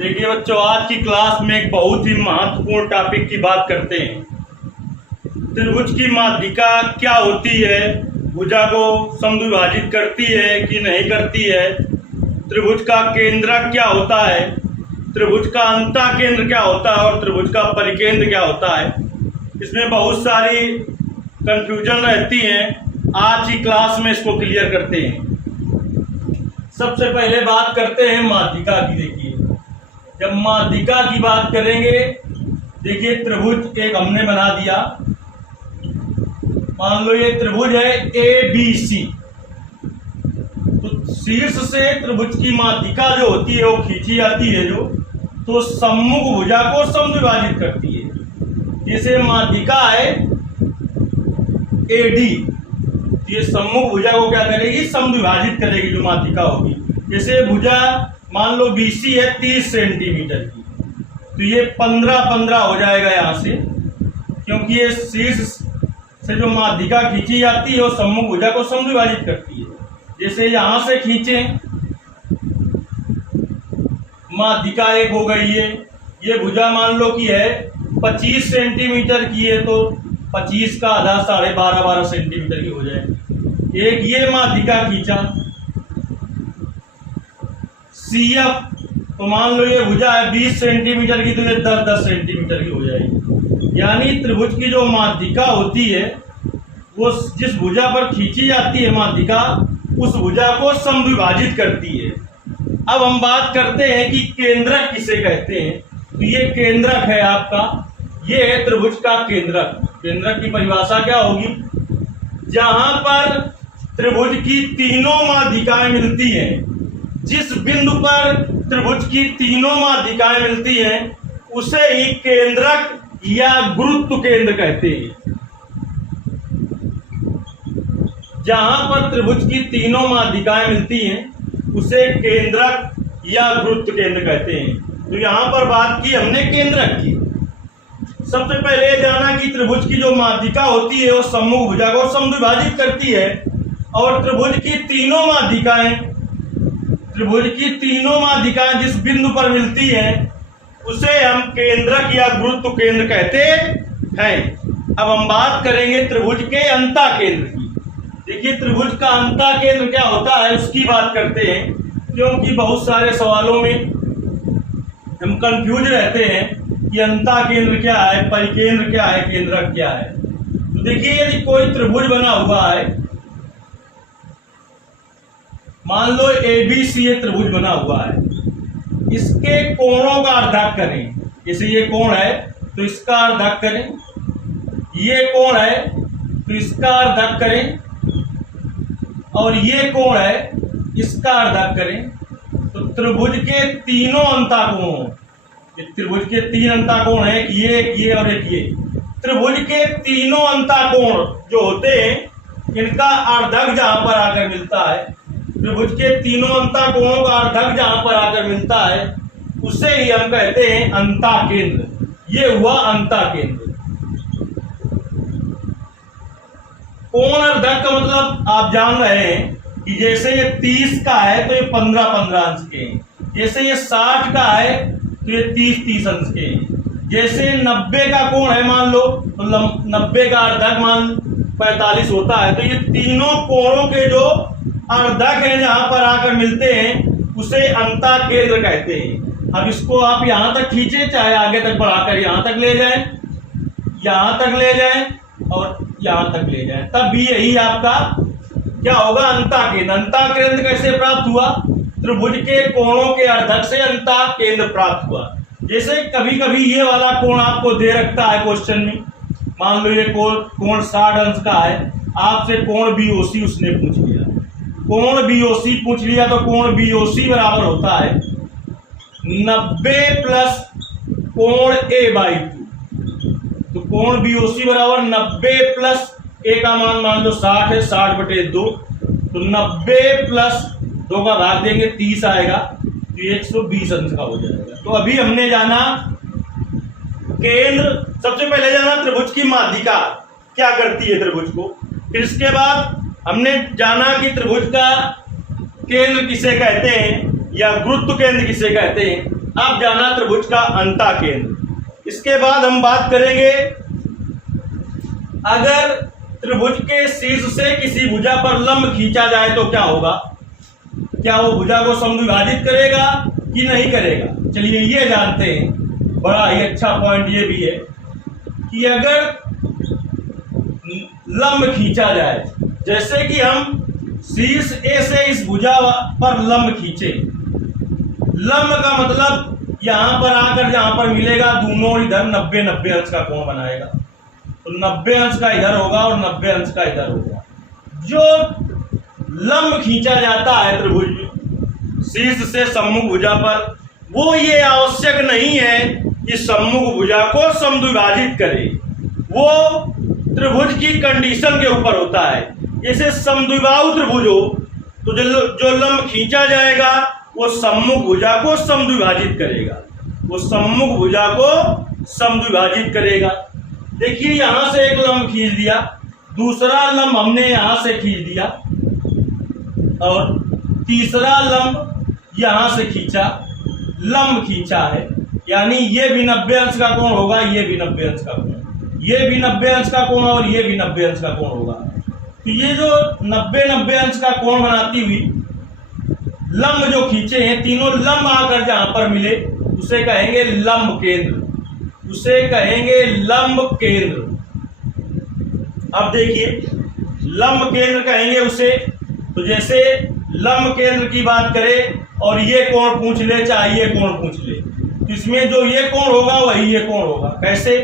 देखिए बच्चों, आज की क्लास में एक बहुत ही महत्वपूर्ण टॉपिक की बात करते हैं। त्रिभुज की माध्यिका क्या होती है, भुजा को समद्विभाजित करती है कि नहीं करती है, त्रिभुज का केंद्रक क्या होता है, त्रिभुज का अंतःकेंद्र क्या होता है और त्रिभुज का परिकेंद्र क्या होता है। इसमें बहुत सारी कंफ्यूजन रहती हैं। आज की क्लास में इसको क्लियर करते हैं। सबसे पहले बात करते हैं माध्यिका की। देखिए, जब माध्यिका की बात करेंगे, देखिए त्रिभुज एक हमने बना दिया। मान लो ये त्रिभुज है ABC, तो शीर्ष से त्रिभुज की माध्यिका जो होती है वो खींची जाती है, जो तो सम्मुख भुजा को समद्विभाजित करती है। जैसे माध्यिका है AD, ये सम्मुख भुजा को क्या करेगी, समद्विभाजित करेगी जो माध्यिका होगी। जैसे भुजा मान लो BC है 30 सेंटीमीटर की, तो ये 15-15 हो जाएगा यहाँ से, क्योंकि ये शीर्ष से जो माध्यिका खींची जाती है वो सम्मुख भुजा को समद्विभाजित करती है। जैसे यहाँ से खींचे, माध्यिका एक हो गई है। ये भुजा मान लो कि है 25 सेंटीमीटर की है, तो 25 का आधा 12.5 सेंटीमीटर की हो जाएगी। एक ये माध्यिका खींचा CF, तो मान लो ये भुजा है 20 सेंटीमीटर की, तो ये 10-10 सेंटीमीटर की हो जाएगी। यानी त्रिभुज की जो माध्यिका होती है वो जिस भुजा पर खींची जाती है माध्यिका, उस भुजा को समद्विभाजित करती है। अब हम बात करते हैं कि केंद्रक किसे कहते हैं। तो ये केंद्रक है आपका, ये है त्रिभुज का केंद्रक। केंद्रक की परिभाषा क्या होगी, जहां पर त्रिभुज की तीनों माध्यिकाएं मिलती हैं, जिस बिंदु पर त्रिभुज की तीनों माध्यिकाएं मिलती हैं उसे ही केंद्रक या गुरुत्व केंद्र कहते हैं। जहां पर त्रिभुज की तीनों माध्यिकाएं मिलती हैं उसे केंद्रक या गुरुत्व केंद्र कहते हैं। तो यहां पर बात की हमने केंद्रक की। सबसे पहले जाना कि त्रिभुज की जो माध्यिका होती है वो सम्मुख भुजा को समद्विभाजित करती है, और त्रिभुज की तीनों माध्यिकाएं जिस बिंदु पर मिलती हैं उसे हम केंद्रक या गुरुत्व केंद्र कहते हैं। अब हम बात करेंगे त्रिभुज के अंतःकेंद्र की। देखिए, त्रिभुज का अंतःकेंद्र क्या होता है उसकी बात करते हैं, क्योंकि बहुत सारे सवालों में हम कंफ्यूज रहते हैं कि अंतःकेंद्र क्या है, परिकेंद्र क्या है, केंद्रक क्या है। तो देखिए, यदि कोई त्रिभुज बना हुआ है, मान लो ABC ये त्रिभुज बना हुआ है, इसके कोणों का अर्धक करें। जैसे ये कोण है तो इसका अर्धक करें, ये कोण है तो इसका अर्धक करें, और ये कोण है इसका अर्धक करें। तो त्रिभुज के तीनों अंतःकोण, त्रिभुज के 3 अंतःकोण है, एक ये और एक ये। त्रिभुज के तीनों अंतःकोण जो होते हैं इनका अर्धक जहां पर आकर मिलता है, त्रिभुज के तीनों अंतःकोणों का अर्धक जहां पर आकर मिलता है उसे ही हम कहते हैं अंतःकेंद्र। ये हुआ अंतःकेंद्र। कोण अर्धक का मतलब आप जान रहे हैं कि जैसे ये 30 का है तो ये 15-15 अंश के हैं। जैसे ये 60 का है तो ये 30-30 अंश के हैं। जैसे 90 का कोण है मान लो, तो 90 का अर्धक मान 45 होता है। तो ये तीनों कोणों के जो अर्धक हैं जहां पर आकर मिलते हैं उसे अंतःकेंद्र कहते हैं। अब इसको आप यहां तक खींचे, चाहे आगे तक बढ़ाकर यहां तक ले जाएं, यहां तक ले जाएं और यहां तक ले जाएं, तब भी यही आपका क्या होगा, अंतःकेंद्र। अंतःकेंद्र कैसे प्राप्त हुआ, त्रिभुज के कोणों के अर्धक से अंतःकेंद्र प्राप्त हुआ। जैसे कभी कभी ये वाला कोण आपको दे रखता है क्वेश्चन में, मान लो ये कोण 60 अंश का है, आपसे कोण BOC उसने पूछ लिया, कोण BOC पूछ लिया, तो कोण BOC बराबर होता है 90 प्लस कोण A/2। तो कोण BOC बराबर 90 प्लस A का मान लो 60 है, 60/2, तो 90 प्लस 2 का भाग देंगे 30 आएगा, तो 120 अंश का हो जाएगा। तो अभी हमने जाना केंद्र, सबसे पहले जाना त्रिभुज की माध्यिका क्या करती है त्रिभुज को, फिर इसके बाद हमने जाना कि त्रिभुज का केंद्र किसे कहते हैं या गुरुत्व केंद्र किसे कहते हैं। अब जाना त्रिभुज का अंता केंद्र। इसके बाद हम बात करेंगे अगर त्रिभुज के शीर्ष से किसी भुजा पर लंब खींचा जाए तो क्या होगा, क्या वो भुजा को समद्विभाजित करेगा कि नहीं करेगा। चलिए ये जानते हैं। बड़ा ही अच्छा पॉइंट ये भी है कि अगर लंब खींचा जाए, जैसे कि हम शीर्ष ए से इस भुजा पर लंब खींचे, लंब का मतलब यहां पर आकर जहां पर मिलेगा दोनों इधर 90-90 अंश का कोण बनाएगा। तो 90 अंश का इधर होगा और 90 अंश का इधर होगा। जो लंब खींचा जाता है त्रिभुज शीर्ष से सम्मुख भुजा पर, वो ये आवश्यक नहीं है कि सम्मुख भुजा को समद्विभाजित करे। वो त्रिभुज की कंडीशन के ऊपर होता है। जैसे समद्विबाहु त्रिभुज हो तो जो लंब खींचा जाएगा वो सम्मुख भुजा को समद्विभाजित करेगा, वो सम्मुख भुजा को समद्विभाजित करेगा। देखिए यहां से एक लंब खींच दिया, दूसरा लंब हमने यहां से खींच दिया और तीसरा लंब यहां से खींचा, लंब खींचा है, यानी ये भी 90 अंश का कोण होगा, ये भी 90 अंश का कोण, ये भी 90 अंश का कोण और ये भी 90 अंश का कोण होगा। तो ये जो 90-90 अंश का कोण बनाती हुई लंब जो खींचे हैं, तीनों लंब आकर जहां पर मिले उसे कहेंगे लंब केंद्र, उसे कहेंगे लंब केंद्र। अब देखिए लंब केंद्र कहेंगे उसे। तो जैसे लंब केंद्र की बात करें और ये कोण पूछ ले, चाहे ये कोण पूछ ले, तो इसमें जो ये कोण होगा वही ये कोण होगा। कैसे?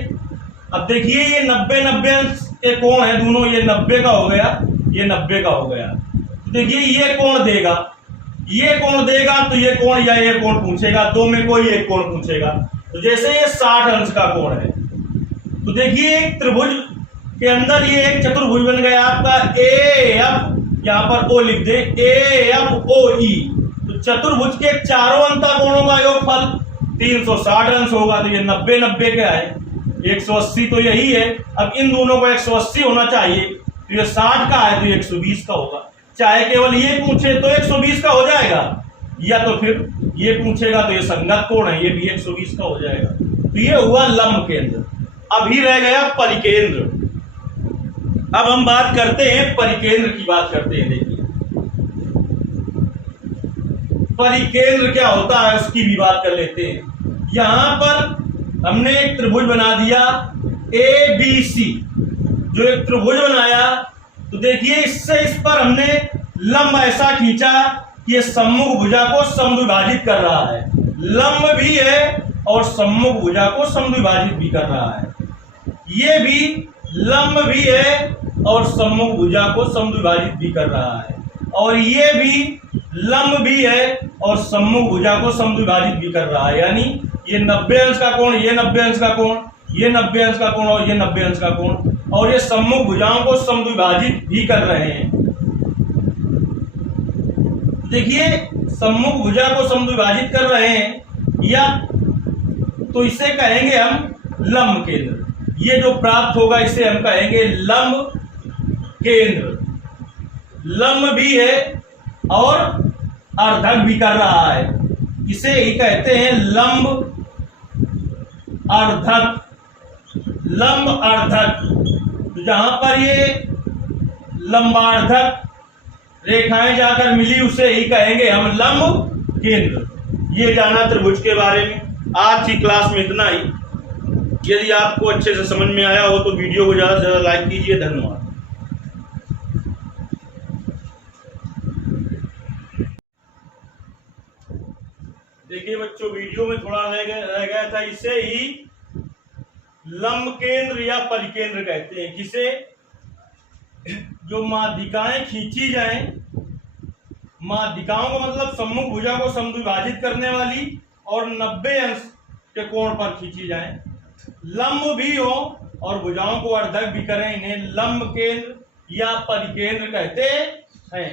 अब देखिए ये 90-90 अंश के कोण है दोनों, ये 90 का हो गया, ये 90 का हो गया। तो देखिए ये कोण देगा, ये कोण देगा तो ये कोण या ये कोण पूछेगा, दो में कोई एक कोण पूछेगा। तो जैसे ये 60 अंश का कोण है, तो देखिए एक त्रिभुज के अंदर ये एक चतुर्भुज बन गया आपका AF, यहां पर O लिख दे, AFOE। तो चतुर्भुज के चारों अंतःकोणों का योगफल 360 अंश होगा। तो ये 90-90 का है, 180 तो यही है। अब इन दोनों को 180 होना चाहिए, तो ये 60 का है तो 120 का होगा। चाहे केवल ये पूछे तो 120 का हो जाएगा, या तो फिर ये पूछेगा तो ये संगत कोण है, ये भी 120 का हो जाएगा। तो ये हुआ लंब केंद्र। अभी रह गया परिकेंद्र। अब हम बात करते हैं परिकेंद्र की, बात करते हैं। देखिए परिकेंद्र क्या होता है उसकी भी बात कर लेते हैं। यहां पर हमने एक त्रिभुज बना दिया ABC, जो एक त्रिभुज बनाया, तो देखिए इससे इस पर हमने लंब ऐसा खींचा कि ये सम्मुख भुजा को समद्विभाजित कर रहा है, लंब भी है और सम्मुख भुजा को समद्विभाजित भी कर रहा है। ये भी लंब भी है और सम्मुख भुजा को समद्विभाजित भी कर रहा है, और ये भी लंब भी है और सम्मुख भुजा को समद्विभाजित भी कर रहा है। यानी ये 90 अंश का कोण, ये 90 अंश का कोण, ये 90 अंश का कोण और ये 90 अंश का कोण, और ये सम्मुख भुजाओं को समद्विभाजित भी कर रहे हैं। देखिए सम्मुख भुजा को समद्विभाजित कर रहे हैं, या तो इसे कहेंगे हम लंब केंद्र। ये जो प्राप्त होगा इसे हम कहेंगे लंब केंद्र। लंब भी है और अर्धक भी कर रहा है, इसे ही कहते हैं लंब अर्धक। लंब अर्धक, तो जहां पर ये लंबार्धक रेखाएं जाकर मिली उसे ही कहेंगे हम लंब केंद्र। ये जाना त्रिभुज के बारे में। आज की क्लास में इतना ही। यदि आपको अच्छे से समझ में आया हो तो वीडियो को ज्यादा से ज्यादा लाइक कीजिए। धन्यवाद। देखिए बच्चों, वीडियो में थोड़ा रह गया था, इसे ही लंब केंद्र या परिकेंद्र कहते हैं, जिसे जो माध्यिकाएं खींची जाएं, माध्यिकाओं का मतलब सम्मुख भुजा को समद्विभाजित करने वाली और 90 अंश के कोण पर खींची जाएं, लंब भी हो और भुजाओं को अर्धक भी करें, इन्हें लंब केंद्र या परिकेंद्र कहते हैं।